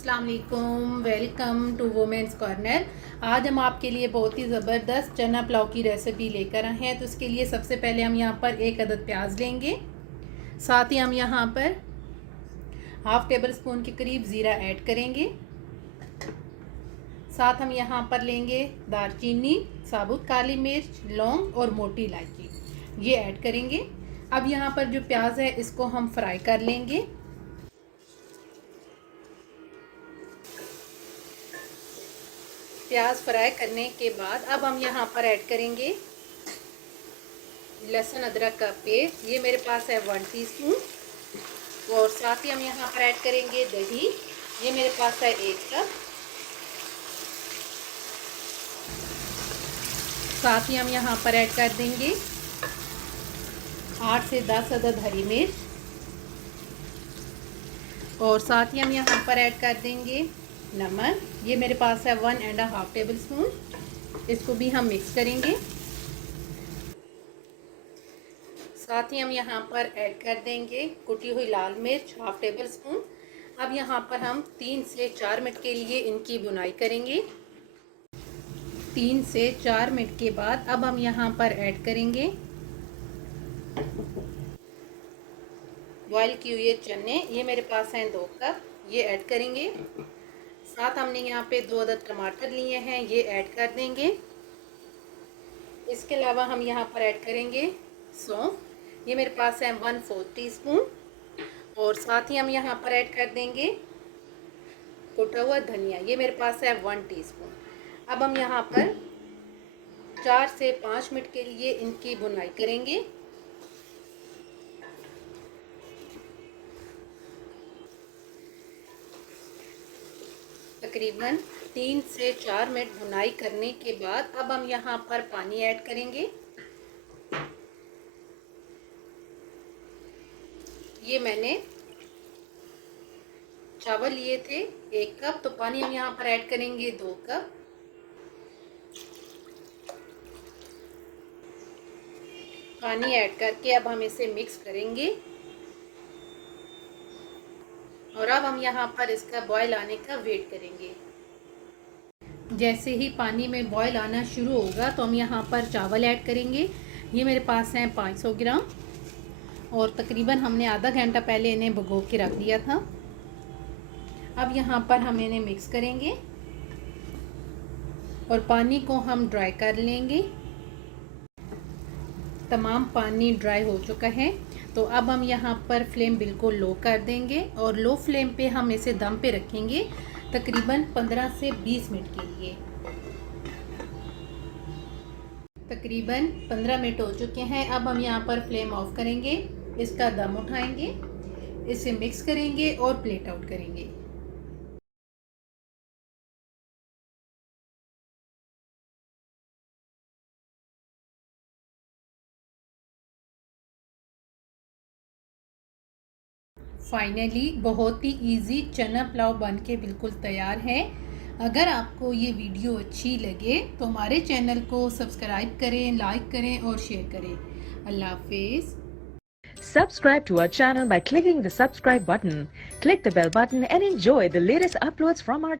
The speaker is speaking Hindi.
अस्सलाम वालेकुम, वेलकम टू वुमेन्स कॉर्नर। आज हम आपके लिए बहुत ही ज़बरदस्त चना पुलाव की रेसिपी लेकर आए हैं। तो इसके लिए सबसे पहले हम यहाँ पर 1 अदद प्याज लेंगे। साथ ही हम यहाँ पर हाफ़ टेबल स्पून के करीब ज़ीरा ऐड करेंगे। साथ हम यहाँ पर लेंगे दालचीनी, साबुत काली मिर्च, लौंग और मोटी इलायची, ये ऐड करेंगे। अब यहाँ पर जो प्याज है इसको हम फ्राई कर लेंगे। प्याज फ्राई करने के बाद अब हम यहाँ पर ऐड करेंगे लहसुन अदरक का पेस्ट, ये मेरे पास है 1 टीस्पून। और साथ ही हम यहाँ पर ऐड करेंगे दही, ये मेरे पास है 1 कप। साथ ही हम यहाँ पर ऐड कर देंगे 8 से 10 अदद हरी मिर्च। और साथ ही हम यहाँ पर ऐड कर देंगे नमक, ये मेरे पास है 1.5 टेबल स्पून। इसको भी हम मिक्स करेंगे। साथ ही हम यहाँ पर ऐड कर देंगे कुटी हुई लाल मिर्च, हाफ टेबल स्पून। अब यहाँ पर हम 3 से 4 मिनट के लिए इनकी भुनाई करेंगे। 3 से 4 मिनट के बाद अब हम यहाँ पर ऐड करेंगे बॉयल किए हुए चने, ये मेरे पास हैं 2 कप, ये ऐड करेंगे। साथ हमने यहाँ पे 2 अदद टमाटर लिए हैं, ये ऐड कर देंगे। इसके अलावा हम यहाँ पर ऐड करेंगे सौंफ, ये मेरे पास है 1/4 टीस्पून। और साथ ही हम यहाँ पर ऐड कर देंगे कुटा हुआ धनिया, ये मेरे पास है 1 टीस्पून। अब हम यहाँ पर 4 से 5 मिनट के लिए इनकी भुनाई करेंगे। तकरीबन 3 से 4 मिनट भुनाई करने के बाद अब हम यहाँ पर पानी ऐड करेंगे। ये मैंने चावल लिए थे 1 कप, तो पानी हम यहाँ पर ऐड करेंगे 2 कप। पानी ऐड करके अब हम इसे मिक्स करेंगे। और अब हम यहाँ पर इसका बॉयल आने का वेट करेंगे। जैसे ही पानी में बॉयल आना शुरू होगा तो हम यहाँ पर चावल ऐड करेंगे। ये मेरे पास हैं 500 ग्राम और तकरीबन हमने आधा घंटा पहले इन्हें भिगो के रख दिया था। अब यहाँ पर हम इन्हें मिक्स करेंगे और पानी को हम ड्राई कर लेंगे। तमाम पानी ड्राई हो चुका है, तो अब हम यहाँ पर फ्लेम बिल्कुल लो कर देंगे और लो फ्लेम पे हम इसे दम पे रखेंगे तकरीबन 15 से 20 मिनट के लिए। तकरीबन 15 मिनट हो चुके हैं। अब हम यहाँ पर फ्लेम ऑफ करेंगे, इसका दम उठाएंगे, इसे मिक्स करेंगे और प्लेट आउट करेंगे। फाइनली बहुत ही इजी चना पुलाव बनके बिल्कुल तैयार है। अगर आपको ये वीडियो अच्छी लगे तो हमारे चैनल को सब्सक्राइब करें, लाइक करें और शेयर करें। अल्लाह हाफिज़। Subscribe to our channel by clicking the subscribe button. Click the bell button and enjoy the latest uploads from our